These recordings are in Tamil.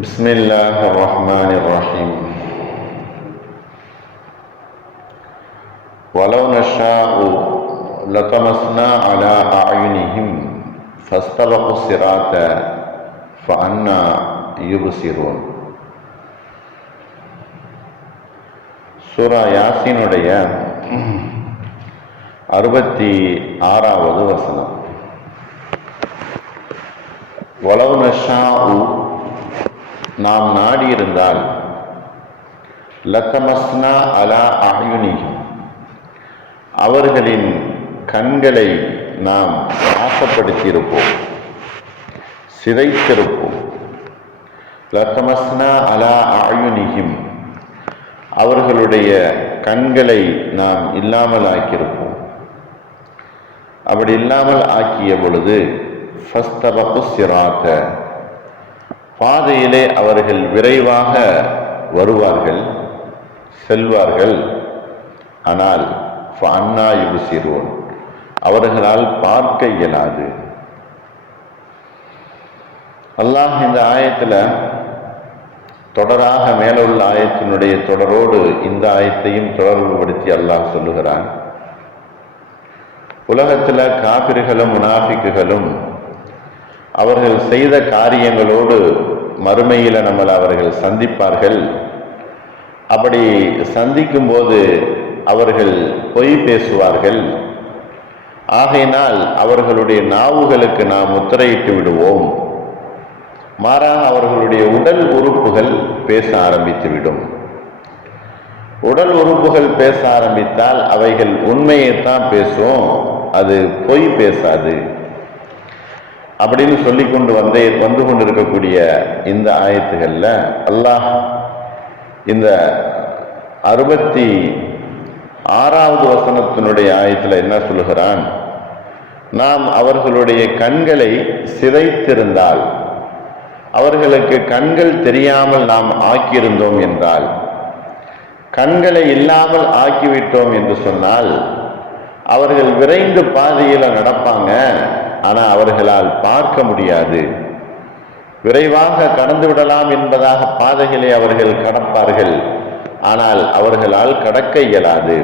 بسم الله الرحمن الرحيم ولو نشاء لطمسنا على أعينهم فاستبقوا الصراط فأنا يبصرون சூரா யாசினுடைய அறுபத்தி ஆறாவது வசனம் வளவு நஷாஉ நாம் நாடியிருந்தால் லத்தமஸ்னா அலா அயுனிகி அவர்களின் கண்களை நாம் நாசப்படுத்தியிருப்போம் சிதைத்திருப்போம். லத்தமஸ்னா அலா அயுனிகிம் அவர்களுடைய கண்களை நாம் இல்லாமல் ஆக்கியிருப்போம் அப்படி இல்லாமல் ஆக்கிய பொழுது ஃபஸ்தபகு சிராத்த. பாதையிலே அவர்கள் விரைவாக வருவார்கள் செல்வார்கள். ஆனால் அண்ணா யுசிரோன் அவர்களால் பார்க்க இயலாது. அல்லாஹ் இந்த ஆயத்தில் தொடராக மேலுள்ள ஆயத்தினுடைய தொடரோடு இந்த ஆயத்தையும் தொடர்புபடுத்தி அல்லாஹ் சொல்லுகிறான். உலகத்தில் காபிர்களும் முனாஃபிக்குகளும் அவர்கள் செய்த காரியங்களோடு மறுமையில் நம்மளை அவர்கள் சந்திப்பார்கள். அப்படி சந்திக்கும் போது அவர்கள் பொய் பேசுவார்கள். ஆகையினால் அவர்களுடைய நாவுகளுக்கு நாம் முத்திரையிட்டு விடுவோம். மாறாக அவர்களுடைய உடல் உறுப்புகள் பேச ஆரம்பித்துவிடும் உடல் உறுப்புகள் பேச ஆரம்பித்தால் அவைகள் உண்மையைத்தான் பேசும். அது பொய் பேசாது. அப்படின்னு சொல்லி கொண்டு வந்தே வந்து கொண்டிருக்கக்கூடிய இந்த ஆயத்துகளில் அல்லாஹ் இந்த அறுபத்தி ஆறாவது வசனத்தினுடைய ஆயத்தில் என்ன சொல்லுகிறான்? நாம் அவர்களுடைய கண்களை சிதைத்திருந்தால் அவர்களுக்கு கண்கள் தெரியாமல் நாம் ஆக்கியிருந்தோம் என்றால் கண்களை இல்லாமல் ஆக்கிவிட்டோம் என்று சொன்னால் அவர்கள் விரைந்து பாதையில் நடப்பாங்க. ஆனால் அவர்களால் பார்க்க முடியாது. விரைவாக கடந்து விடலாம் என்பதாக பாதைகளை அவர்கள் கடப்பார்கள். ஆனால் அவர்களால் கடக்க இயலாது.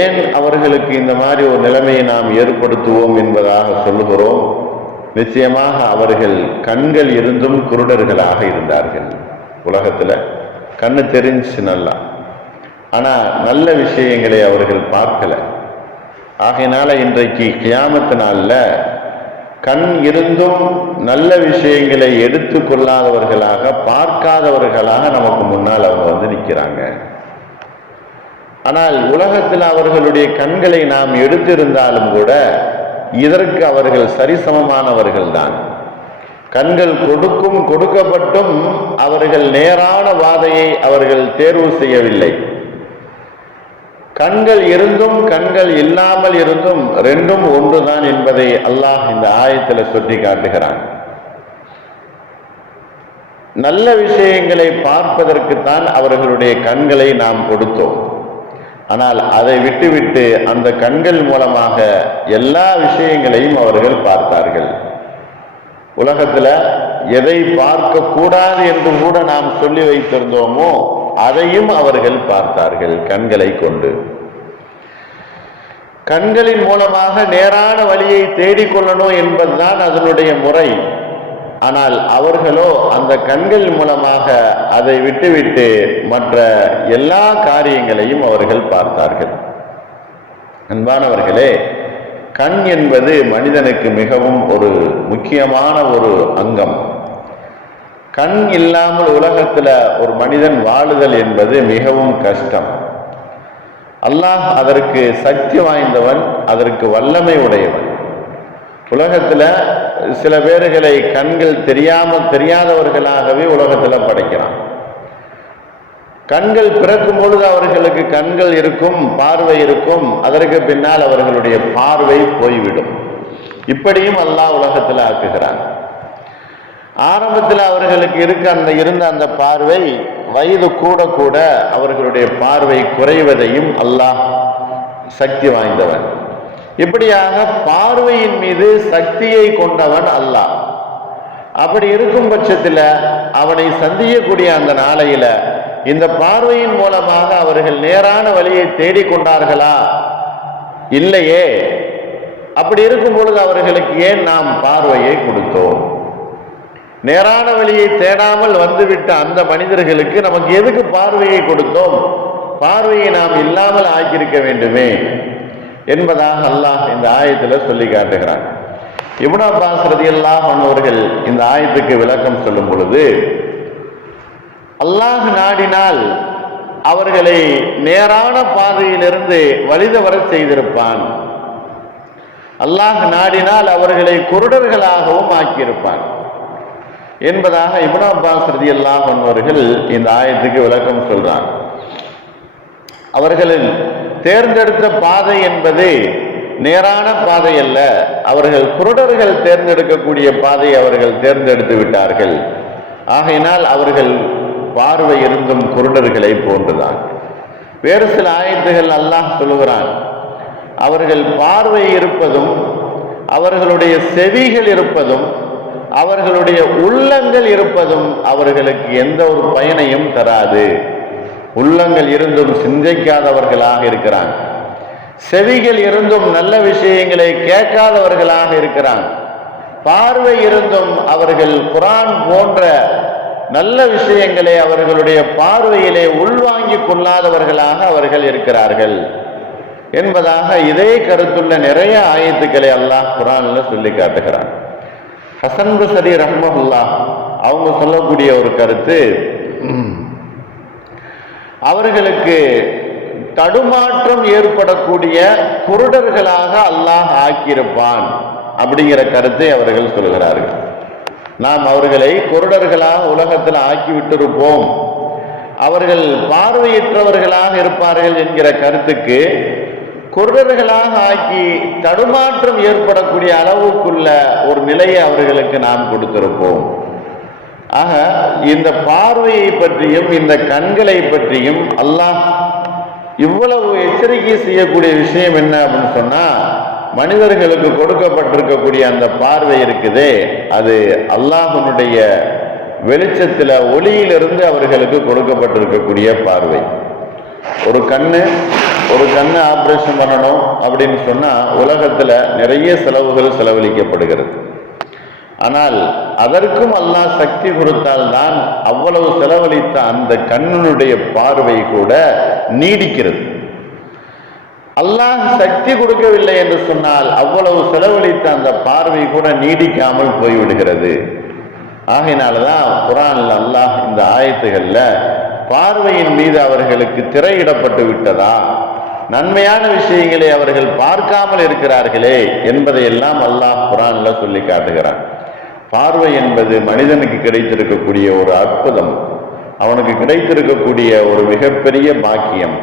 ஏன் அவர்களுக்கு இந்த மாதிரி ஒரு நிலைமையை நாம் ஏற்படுத்துவோம் என்பதாக சொல்லுகிறோம்? நிச்சயமாக அவர்கள் கண்கள் இருந்தும் குருடர்களாக இருந்தார்கள். உலகத்தில் கண்ணு தெரிஞ்சு நல்லா. ஆனால் நல்ல விஷயங்களை அவர்கள் பார்க்கல. ஆகையினால இன்றைக்கு கியாமத்து நாளில் கண் இருந்தும் நல்ல விஷயங்களை எடுத்து கொள்ளாதவர்களாக பார்க்காதவர்களாக நமக்கு முன்னால் அவங்க வந்து நிற்கிறாங்க. ஆனால் உலகத்தில் அவர்களுடைய கண்களை நாம் எடுத்திருந்தாலும் கூட இதற்கு அவர்கள் சரிசமமானவர்கள் தான் கண்கள் கொடுக்கும் கொடுக்கப்பட்டும் அவர்கள் நேரான வாதையை அவர்கள் தேர்வு செய்யவில்லை. கண்கள் இருந்தும் கண்கள் இல்லாமல் இருந்தும் ரெண்டும் ஒன்றுதான் என்பதை அல்லாஹ் இந்த ஆயத்தில் சொல்லி காட்டுகிறான். நல்ல விஷயங்களை பார்ப்பதற்குத்தான் அவர்களுடைய கண்களை நாம் கொடுத்தோம். ஆனால் அதை விட்டுவிட்டு அந்த கண்கள் மூலமாக எல்லா விஷயங்களையும் அவர்கள் பார்த்தார்கள். உலகத்தில் எதை பார்க்க கூடாது என்று கூட நாம் சொல்லி வைத்திருந்தோமோ அதையும் அவர்கள் பார்த்தார்கள் கண்களை கொண்டு. கண்களின் மூலமாக நேரான வழியை தேடிக்கொள்ளணும் என்பதுதான் அதனுடைய முறை. ஆனால் அவர்களோ அந்த கண்கள் மூலமாக அதை விட்டுவிட்டு மற்ற எல்லா காரியங்களையும் அவர்கள் பார்த்தார்கள். அன்பானவர்களே கண் என்பது மனிதனுக்கு மிகவும் ஒரு முக்கியமான ஒரு அங்கம். கண் இல்லாமல் உலகத்தில் ஒரு மனிதன் வாழுதல் என்பது மிகவும் கஷ்டம். அல்லாஹ் அதற்கு சக்தி வாய்ந்தவன் அதற்கு வல்லமை உடையவன். உலகத்தில் சில பேர்களை கண்கள் தெரியாமல் தெரியாதவர்களாகவே உலகத்தில் படைக்கிறான். கண்கள் பிறக்கும் பொழுது அவர்களுக்கு கண்கள் இருக்கும் பார்வை இருக்கும் அதற்கு பின்னால் அவர்களுடைய பார்வை போய்விடும். இப்படியும் அல்லாஹ் உலகத்தில் ஆக்குகிறான். ஆரம்பத்தில் அவர்களுக்கு இருக்க அந்த இருந்த அந்த பார்வை வயது கூட கூட அவர்களுடைய பார்வை குறைவதையும் அல்லாஹ் சக்தி வாய்ந்தவன். இப்படியாக பார்வையின் மீது சக்தியை கொண்டவன் அல்லாஹ். அப்படி இருக்கும் பட்சத்தில் அவனை சந்திக்கக்கூடிய அந்த நாளையில இந்த பார்வையின் மூலமாக அவர்கள் நேரான வழியை தேடிக்கொண்டார்களா? இல்லையே. அப்படி இருக்கும் பொழுது அவர்களுக்கு ஏன் நாம் பார்வையை கொடுத்தோம்? நேரான வழியை தேடாமல் வந்துவிட்ட அந்த மனிதர்களுக்கு நமக்கு எதுக்கு பார்வையை கொடுத்தோம்? பார்வையை நாம் இல்லாமல் ஆக்கியிருக்க வேண்டுமே என்பதாக அல்லாஹ் இந்த ஆயத்தில் சொல்லி காட்டுகிறான். இப்னு அப்பாஸ் அல்லாஹ் அன்ஹு அவர்கள் இந்த ஆயத்துக்கு விளக்கம் சொல்லும் பொழுது அல்லாஹ் நாடினால் அவர்களை நேரான பாதையிலிருந்து வழிதவர செய்திருப்பான். அல்லாஹ் நாடினால் அவர்களை குருடர்களாகவும் ஆக்கியிருப்பான். என்பதாக இப்னு அப்பாஸ் ரதி அன்ஹு கொண்டவர்கள் இந்த ஆயத்துக்கு விளக்கம் சொல்றாங்க. அவர்களின் தேர்ந்தெடுத்த பாதை என்பது நேரான பாதை அல்ல. அவர்கள் குருடர்கள் தேர்ந்தெடுக்கக்கூடிய பாதை அவர்கள் தேர்ந்தெடுத்து விட்டார்கள். ஆகையினால் அவர்கள் பார்வை இருந்தும் குருடர்களை போன்றுதான். வேறு சில ஆயத்துகள் அல்லாஹ் சொல்லுகிறான். அவர்கள் பார்வை இருப்பதும் அவர்களுடைய செவிகள் இருப்பதும் அவர்களுடைய உள்ளங்கள் இருப்பதும் அவர்களுக்கு எந்த ஒரு பயனையும் தராது. உள்ளங்கள் இருந்தும் சிந்திக்காதவர்களாக இருக்கிறான் செவிகள் இருந்தும் நல்ல விஷயங்களை கேட்காதவர்களாக இருக்கிறான் பார்வை இருந்தும் அவர்கள் குரான் போன்ற நல்ல விஷயங்களை அவர்களுடைய பார்வையிலே உள்வாங்கிக் கொள்ளாதவர்களாக அவர்கள் இருக்கிறார்கள். என்பதாக இதே கருத்துள்ள நிறைய ஆயத்துக்களை அல்லாஹ் குரான்ல சொல்லி காட்டுகிறான். ஹசன் பசரி ரஹ்மஹுல்லா. அவங்க சொல்லக்கூடிய ஒரு கருத்து. அவர்களுக்கு தடுமாற்றம் ஏற்படக்கூடிய குருடர்களாக அல்லாஹ் ஆக்கியிருப்பான் அப்படிங்கிற கருத்தை அவர்கள் சொல்கிறார்கள். நாம் அவர்களை குருடர்களாக உலகத்தில் ஆக்கி விட்டிருப்போம் அவர்கள் பார்வையற்றவர்களாக இருப்பார்கள் என்கிற கருத்துக்கு குருடர்களாக ஆக்கி தடுமாற்றம் ஏற்படக்கூடிய அளவுக்குள்ள ஒரு நிலையை அவர்களுக்கு நாம் கொடுத்திருப்போம். ஆக இந்த பார்வையை பற்றியும் இந்த கண்களை பற்றியும் அல்லாஹ் இவ்வளவு எச்சரிக்கை செய்யக்கூடிய விஷயம் என்ன அப்படின்னு சொன்னால் மனிதர்களுக்கு கொடுக்கப்பட்டிருக்கக்கூடிய அந்த பார்வை இருக்குதே அது அல்லாஹனுடைய வெளிச்சத்தில் ஒளியிலிருந்து அவர்களுக்கு கொடுக்கப்பட்டிருக்கக்கூடிய பார்வை. ஒரு கண்ணு ஒரு கண்ணு ஆப்ரேஷன் பண்ணணும் அப்படின்னு சொன்னால் உலகத்துல நிறைய செலவுகள் செலவழிக்கப்படுகிறது. ஆனால் அதற்கும் அல்லாஹ் சக்தி கொடுத்தால்தான் அவ்வளவு செலவழித்த அந்த கண்ணினுடைய பார்வை கூட நீடிக்கிறது. அல்லாஹ் சக்தி கொடுக்கவில்லை என்று சொன்னால் அவ்வளவு செலவழித்த அந்த பார்வை கூட நீடிக்காமல் போய்விடுகிறது. ஆகையினாலதான் குரான்ல அல்லாஹ் இந்த ஆயத்துகள்ல பார்வையின் மீது அவர்களுக்கு திரையிடப்பட்டு விட்டதா? நன்மையான விஷயங்களை அவர்கள் பார்க்காமல் இருக்கிறார்களே என்பதையெல்லாம் அல்லாஹ் குரானில் சொல்லி காட்டுகிறான். பார்வை என்பது மனிதனுக்கு கிடைத்திருக்கக்கூடிய ஒரு அற்புதம். அவனுக்கு கிடைத்திருக்கக்கூடிய ஒரு மிகப்பெரிய பாக்கியம்.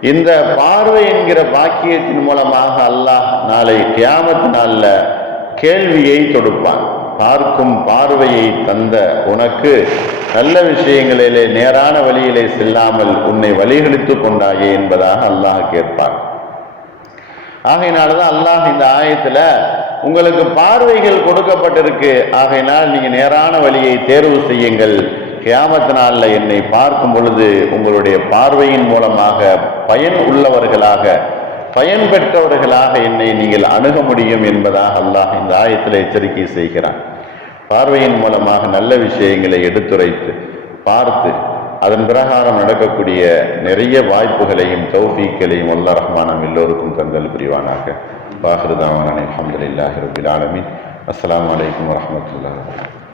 இந்த பார்வை என்கிற பாக்கியத்தின் மூலமாக அல்லாஹ் நாளை கியாமத்து நாளில் கேள்வியை தொடுப்பான். பார்க்கும் பார்வையை தந்த உனக்கு நல்ல விஷயங்களிலே நேரான வழியிலே செல்லாமல் உன்னை வழிகெடுத்து கொண்டாயே என்பதாக அல்லாஹ் கேட்பார் ஆகையினால்தான் அல்லாஹ் இந்த ஆயத்துல உங்களுக்கு பார்வைகள் கொடுக்கப்பட்டிருக்கு. ஆகையினால் நீங்க நேரான வழியை தேர்வு செய்யுங்கள். கியாமத்து என்னை பார்க்கும் பொழுது உங்களுடைய பார்வையின் மூலமாக பயன் உள்ளவர்களாக பயன் பெற்றவர்களாக என்னை நீங்கள் அணுக முடியும் என்பதாக அல்லாஹ் இந்த ஆயத்தில் எச்சரிக்கை செய்கிறான். பார்வையின் மூலமாக நல்ல விஷயங்களை எடுத்துரைத்து பார்த்து அதன் பிரகாரம் நடக்கக்கூடிய நிறைய வாய்ப்புகளையும் தௌஃபீக்களையும் அல்லா ரஹ்மானம் எல்லோருக்கும் தந்தல் புரிவானாக. பாஹிருதாவான அலமதுல்லாஹி ரபில் ஆலமின். அஸ்ஸலாமு அலைக்கும் வரஹ்மத்துல்லாஹி